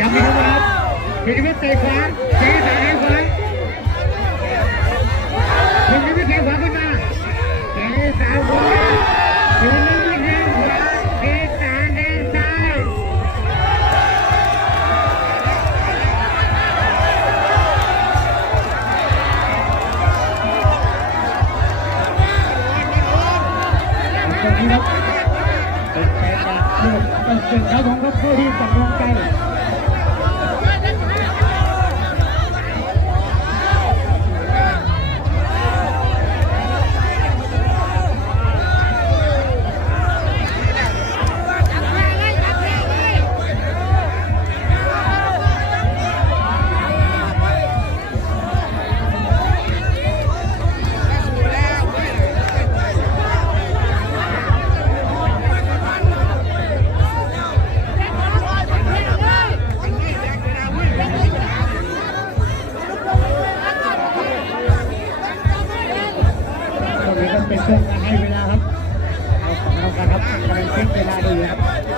จับมือครับคุณนิมิตเตะขวาเตะซ้ายขวาคุณนิมิตเตะขวาขึ้นมาเตะซ้ายขวาคุณนิมิตเตะขวาเตะซ้ายตรงนี้ครับเป็นแผลจากเลือดเป็นเส้นเขาของรถผู้ที่สั่งลงไปเป็นช่วงการให้เวลาครับเอาของเรากันครับกำลังเช็คเวลาดูครับ